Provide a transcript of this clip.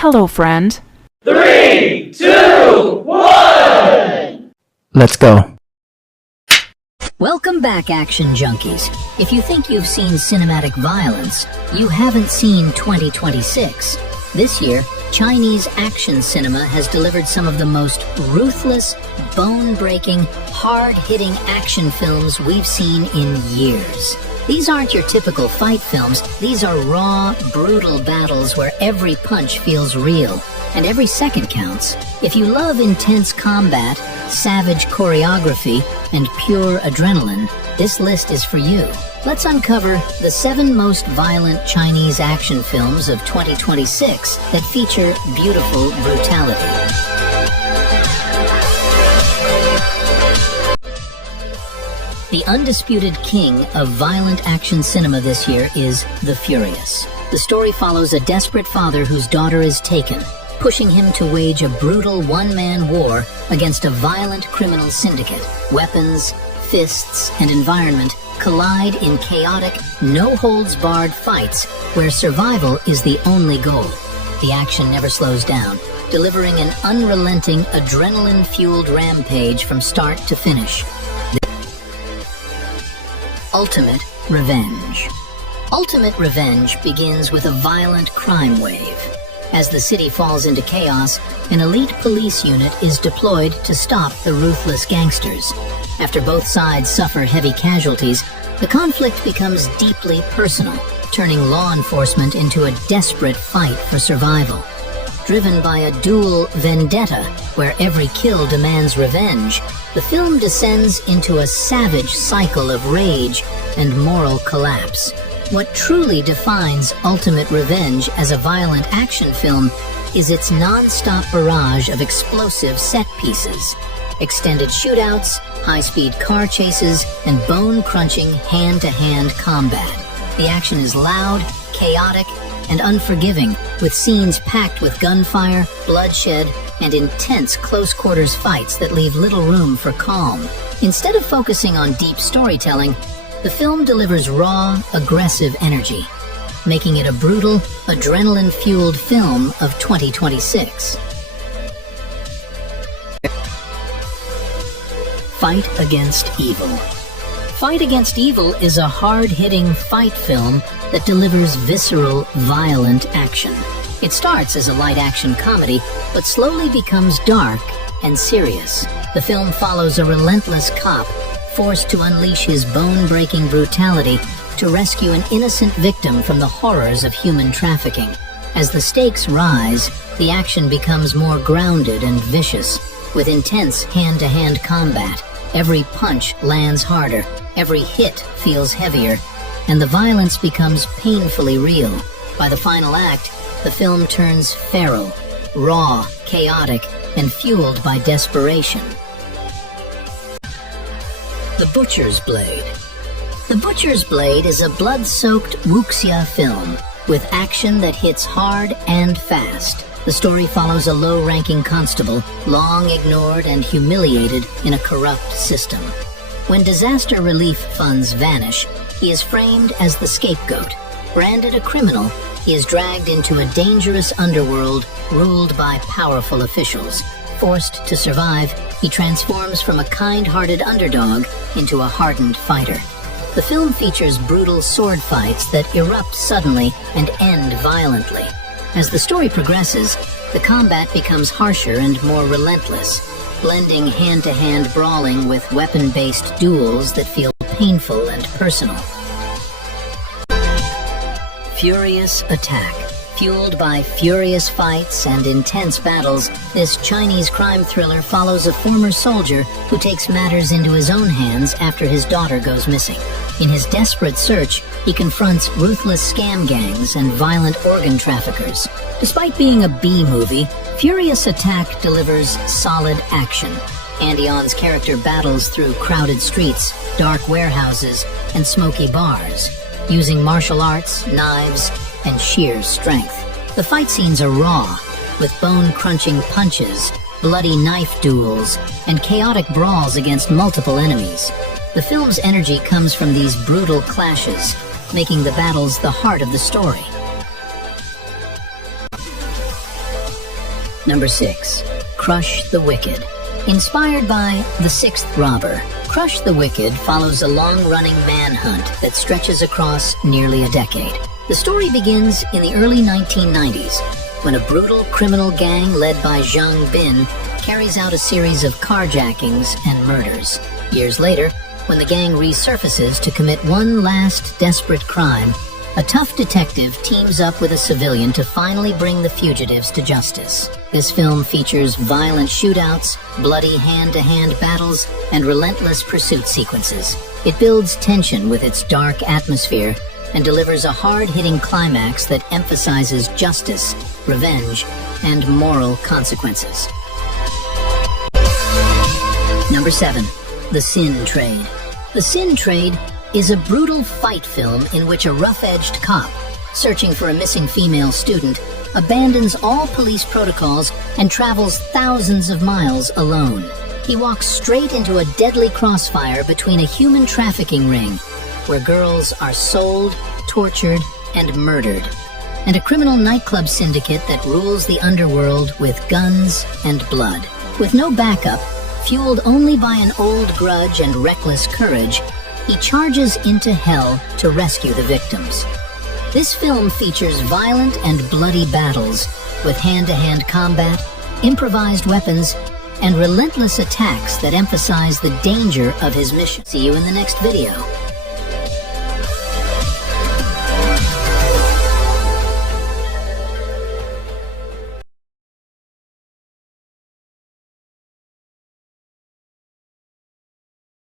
Hello, friend. 3, 2, 1! Let's go. Welcome back, action junkies. If you think you've seen cinematic violence, you haven't seen 2026. This year, Chinese action cinema has delivered some of the most ruthless, bone-breaking, hard-hitting action films we've seen in years. These aren't your typical fight films. These are raw, brutal battles where every punch feels real, and every second counts. If you love intense combat, savage choreography, and pure adrenaline, this list is for you. Let's uncover the 7 most violent Chinese action films of 2026 that feature beautiful brutality. The undisputed king of violent action cinema this year is The Furious. The story follows a desperate father whose daughter is taken, pushing him to wage a brutal one-man war against a violent criminal syndicate. Weapons, fists, and environment collide in chaotic, no-holds-barred fights where survival is the only goal. The action never slows down, delivering an unrelenting, adrenaline-fueled rampage from start to finish. Ultimate Revenge. Ultimate Revenge begins with a violent crime wave. As the city falls into chaos, an elite police unit is deployed to stop the ruthless gangsters. After both sides suffer heavy casualties, the conflict becomes deeply personal, turning law enforcement into a desperate fight for survival. Driven by a dual vendetta where every kill demands revenge, the film descends into a savage cycle of rage and moral collapse. What truly defines Ultimate Revenge as a violent action film is its non-stop barrage of explosive set pieces. Extended shootouts, high-speed car chases, and bone-crunching hand-to-hand combat. The action is loud, chaotic, and unforgiving, with scenes packed with gunfire, bloodshed, and intense close-quarters fights that leave little room for calm. Instead of focusing on deep storytelling, the film delivers raw, aggressive energy, making it a brutal, adrenaline-fueled film of 2026. Fight Against Evil. Fight Against Evil is a hard-hitting fight film that delivers visceral, violent action. It starts as a light-action comedy, but slowly becomes dark and serious. The film follows a relentless cop forced to unleash his bone-breaking brutality to rescue an innocent victim from the horrors of human trafficking. As the stakes rise, the action becomes more grounded and vicious, with intense hand-to-hand combat. Every punch lands harder, every hit feels heavier, and the violence becomes painfully real. By the final act, the film turns feral, raw, chaotic, and fueled by desperation. The Butcher's Blade. The Butcher's Blade is a blood-soaked wuxia film with action that hits hard and fast. The story follows a low-ranking constable, long ignored and humiliated in a corrupt system. When disaster relief funds vanish, he is framed as the scapegoat. Branded a criminal, he is dragged into a dangerous underworld ruled by powerful officials. Forced to survive, he transforms from a kind-hearted underdog into a hardened fighter. The film features brutal sword fights that erupt suddenly and end violently. As the story progresses, the combat becomes harsher and more relentless, blending hand-to-hand brawling with weapon-based duels that feel painful and personal. Furious Attack. Fueled by furious fights and intense battles, this Chinese crime thriller follows a former soldier who takes matters into his own hands after his daughter goes missing. In his desperate search, he confronts ruthless scam gangs and violent organ traffickers. Despite being a B-movie, Furious Attack delivers solid action. Andy Yeon's character battles through crowded streets, dark warehouses, and smoky bars, using martial arts, knives, and sheer strength. The fight scenes are raw, with bone-crunching punches, bloody knife duels, and chaotic brawls against multiple enemies. The film's energy comes from these brutal clashes, making the battles the heart of the story. Number 6. Crush the Wicked. Inspired by The Sixth Robber, Crush the Wicked follows a long-running manhunt that stretches across nearly a decade. The story begins in the early 1990s, when a brutal criminal gang led by Zhang Bin carries out a series of carjackings and murders. Years later, when the gang resurfaces to commit one last desperate crime, a tough detective teams up with a civilian to finally bring the fugitives to justice. This film features violent shootouts, bloody hand-to-hand battles, and relentless pursuit sequences. It builds tension with its dark atmosphere and delivers a hard-hitting climax that emphasizes justice, revenge, and moral consequences. Number 7. The Sin Trade. The Sin Trade is a brutal fight film in which a rough-edged cop, searching for a missing female student, abandons all police protocols and travels thousands of miles alone. He walks straight into a deadly crossfire between a human trafficking ring, where girls are sold, tortured, and murdered, and a criminal nightclub syndicate that rules the underworld with guns and blood. With no backup, fueled only by an old grudge and reckless courage, he charges into hell to rescue the victims. This film features violent and bloody battles with hand-to-hand combat, improvised weapons, and relentless attacks that emphasize the danger of his mission. See you in the next video.